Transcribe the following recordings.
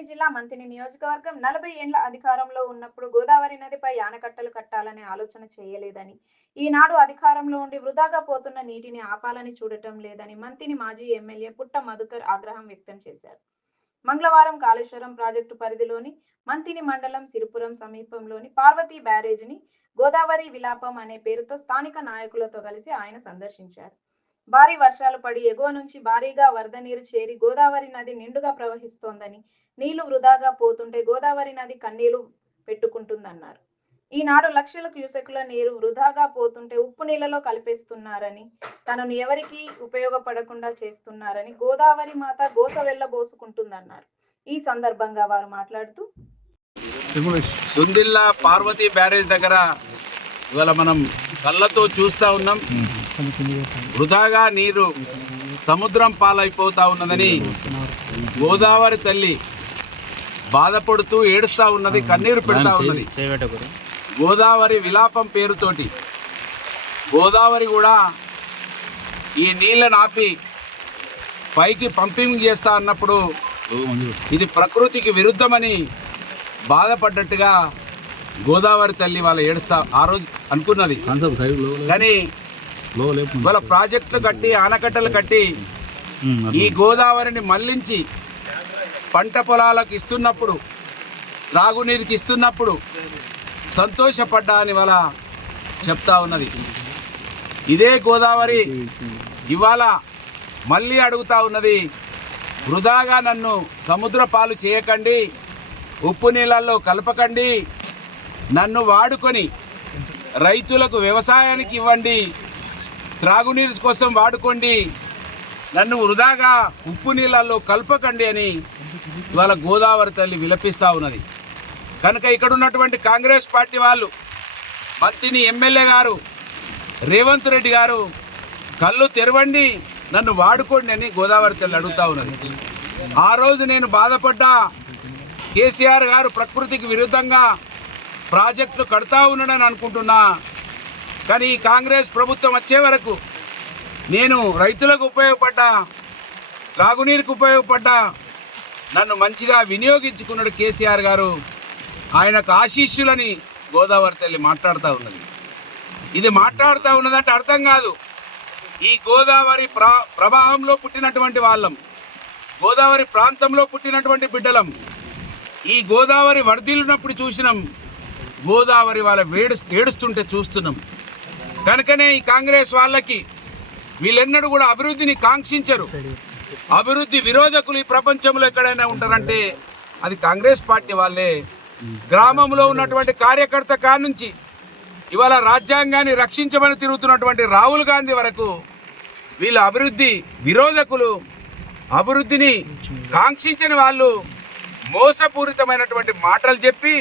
జిల్లా మంతిని నియోజకవర్గం నలభై ఏండ్ల అధికారంలో ఉన్నప్పుడు గోదావరి నదిపై ఆనకట్టలు కట్టాలనే ఆలోచన చేయలేదని ఈనాడు అధికారంలో ఉండి వృధాగా పోతున్న నీటిని ఆపాలని చూడటం లేదని మంతిని మాజీ ఎమ్మెల్యే పుట్ట మధుకర్ ఆగ్రహం వ్యక్తం చేశారు. మంగళవారం కాళేశ్వరం ప్రాజెక్టు పరిధిలోని మంతిని మండలం సిరిపురం సమీపంలోని పార్వతీ బ్యారేజీని గోదావరి విలాపం అనే పేరుతో స్థానిక నాయకులతో కలిసి ఆయన సందర్శించారు. భారీ వర్షాలు పడి ఎగువ నుంచి భారీగా వరద నీరు చేరి గోదావరి నది నిండుగా ప్రవహిస్తోందని నీళ్ళు వృధాగా పోతుంటే గోదావరి నది కన్నీళ్ళు పెట్టుకుంటుందన్నారు. ఈనాడు లక్షల క్యూసెక్ల నీరు వృధాగా పోతుంటే ఉప్పు నీళ్ళలో కలిపేస్తున్నారని తనను ఎవరికి ఉపయోగపడకుండా చేస్తున్నారని గోదావరి మాత గోస వెళ్ళబోసుకుంటుందన్నారు ఈ సందర్భంగా వారు మాట్లాడుతూ సుందిల్లా పార్వతీ బ్యారేజ్ దగ్గర ఇవాళ మనం కళ్ళతో చూస్తూ ఉన్నాం. వృధాగా నీరు సముద్రం పాలైపోతా ఉన్నదని గోదావరి తల్లి బాధపడుతూ ఏడుస్తూ ఉన్నది కన్నీరు పెడతా ఉన్నది. గోదావరి విలాపం పేరుతోటి గోదావరి కూడా ఈ నీళ్ళని ఆపి పైకి పంపింగ్ చేస్తా అన్నప్పుడు ఇది ప్రకృతికి విరుద్ధమని బాధపడ్డట్టుగా గోదావరి తల్లి వాళ్ళ ఏడుస్తా ఆ రోజు అనుకున్నది. కానీ వాళ్ళ ప్రాజెక్టులు కట్టి ఆనకట్టలు కట్టి ఈ గోదావరిని మళ్ళించి పంట పొలాలకు ఇస్తున్నప్పుడు త్రాగునీరుకి ఇస్తున్నప్పుడు సంతోషపడ్డా అని వాళ్ళ చెప్తా ఉన్నది. ఇదే గోదావరి ఇవాళ మళ్ళీ అడుగుతా ఉన్నది వృధాగా నన్ను సముద్ర పాలు చేయకండి ఉప్పు నీళ్ళల్లో కలపకండి నన్ను వాడుకొని రైతులకు వ్యవసాయానికి ఇవ్వండి త్రాగునీరు కోసం వాడుకోండి. నన్ను వృధాగా ఉప్పు నీళ్ళల్లో కలపకండి అని ఇవాళ గోదావరి తల్లి విలపిస్తూ ఉన్నది. కనుక ఇక్కడ ఉన్నటువంటి కాంగ్రెస్ పార్టీ వాళ్ళు మంత్రిని ఎమ్మెల్యే గారు రేవంత్ రెడ్డి గారు కళ్ళు తెరవండి నన్ను వాడుకోండి అని గోదావరి తల్లి అడుగుతా ఉన్నది. ఆ రోజు నేను బాధపడ్డా. కేసీఆర్ గారు ప్రకృతికి విరుద్ధంగా ప్రాజెక్టులు కడతా ఉన్నాడని అనుకుంటున్నా. కానీ ఈ కాంగ్రెస్ ప్రభుత్వం వచ్చే వరకు నేను రైతులకు ఉపయోగపడ్డా త్రాగునీరుకు ఉపయోగపడ్డా నన్ను మంచిగా వినియోగించుకున్నాడు కేసీఆర్ గారు. ఆయనకు ఆశీస్సులని గోదావరి తల్లి మాట్లాడుతూ ఉన్నది. ఇది మాట్లాడుతూ ఉన్నదంటే అర్థం కాదు. ఈ గోదావరి ప్ర ప్రవాహంలో పుట్టినటువంటి వాళ్ళం గోదావరి ప్రాంతంలో పుట్టినటువంటి బిడ్డలం ఈ గోదావరి వరదిల్లినప్పుడు చూసినాం గోదావరి వాళ్ళ వేడు ఏడుస్తుంటే చూస్తున్నాం. కనుకనే ఈ కాంగ్రెస్ వాళ్ళకి వీళ్ళెన్నడూ కూడా అభివృద్ధిని కాంక్షించరు. అభివృద్ధి విరోధకులు ఈ ప్రపంచంలో ఎక్కడైనా ఉంటారంటే అది కాంగ్రెస్ పార్టీ వాళ్ళే. గ్రామంలో ఉన్నటువంటి కార్యకర్త కానుంచి ఇవాళ రాజ్యాంగాన్ని రక్షించమని తిరుగుతున్నటువంటి రాహుల్ గాంధీ వరకు వీళ్ళ అభివృద్ధి విరోధకులు అభివృద్ధిని కాంక్షించని వాళ్ళు మోసపూరితమైనటువంటి మాటలు చెప్పి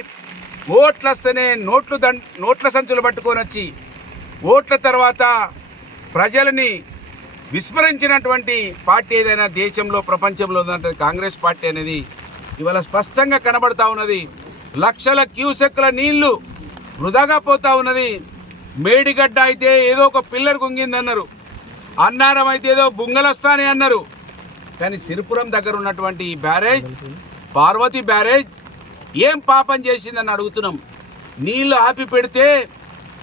ఓట్లు వస్తేనే నోట్లు దండ నోట్ల సంచులు పట్టుకొని వచ్చి ఓట్ల తర్వాత ప్రజలని విస్మరించినటువంటి పార్టీ ఏదైనా దేశంలో ప్రపంచంలో ఉన్నటువంటి కాంగ్రెస్ పార్టీ అనేది ఇవాళ స్పష్టంగా కనబడతా ఉన్నది. లక్షల క్యూసెక్ల నీళ్ళు వృధాగా పోతా ఉన్నది. మేడిగడ్డ అయితే ఏదో ఒక పిల్లర్ కుంగిందన్నారు అన్నారం అయితే ఏదో బుంగలస్తానే అన్నారు. కానీ సిరిపురం దగ్గర ఉన్నటువంటి ఈ బ్యారేజ్ పార్వతి బ్యారేజ్ ఏం పాపం చేసిందని అడుగుతున్నాం. నీళ్ళు ఆపి పెడితే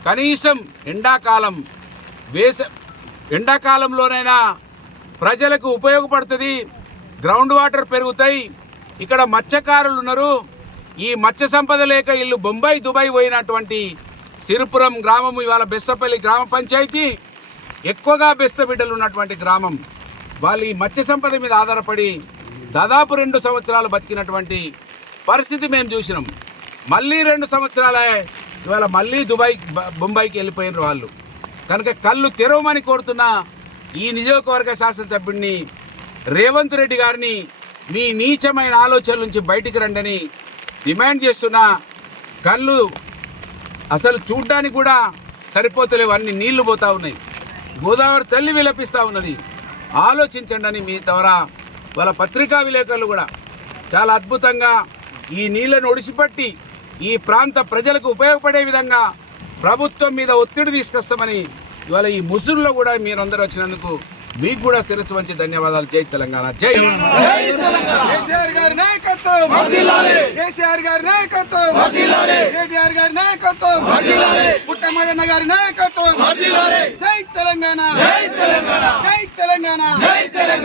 కనీసం ఎండాకాలం వేస ఎండాకాలంలోనైనా ప్రజలకు ఉపయోగపడుతుంది. గ్రౌండ్ వాటర్ పెరుగుతాయి. ఇక్కడ మత్స్యకారులు ఉన్నారు. ఈ మత్స్య సంపద లేక ఇల్లు బొంబాయి దుబాయ్ పోయినటువంటి సిరుపురం గ్రామం ఇవాళ బెస్తపల్లి గ్రామ పంచాయతీ. ఎక్కువగా బెస్త బిడ్డలు ఉన్నటువంటి గ్రామం. వాళ్ళు ఈ మత్స్య సంపద మీద ఆధారపడి దాదాపు రెండు సంవత్సరాలు బతికినటువంటి పరిస్థితి మేము చూసినాం. మళ్ళీ రెండు సంవత్సరాలే ఇవాళ మళ్ళీ దుబాయ్ బొంబాయికి వెళ్ళిపోయినారు వాళ్ళు. కనుక కళ్ళు తెరవమని కోరుతున్న ఈ నియోజకవర్గ శాసనసభ్యుడిని రేవంత్ రెడ్డి గారిని మీ నీచమైన ఆలోచనల నుంచి బయటికి రండని డిమాండ్ చేస్తున్నా కళ్ళు అసలు చూడ్డానికి కూడా సరిపోతలేవు. అన్ని నీళ్ళు పోతా ఉన్నాయి. గోదావరి తల్లి విలపిస్తూ ఉన్నది. ఆలోచించండి అని మీ ద్వారా వాళ్ళ పత్రికా విలేకరులు కూడా. చాలా అద్భుతంగా ఈ నీళ్ళను ఒడిసిపట్టి ఈ ప్రాంత ప్రజలకు ఉపయోగపడే విధంగా ప్రభుత్వం మీద ఒత్తిడి తీసుకొస్తామని ఇవాళ ఈ ముసురులో కూడా మీరందరూ వచ్చినందుకు మీకు కూడా శిరస్సు వంచి ధన్యవాదాలు. జై తెలంగాణ. జై కేసీఆర్ గారి నాయకత్వం. కేసీఆర్ గారి నాయకత్వం. కేటీఆర్ గారి నాయకత్వం. పుట్టమదన్న గారి నాయకత్వం. జై తెలంగాణ. జై తెలంగాణ.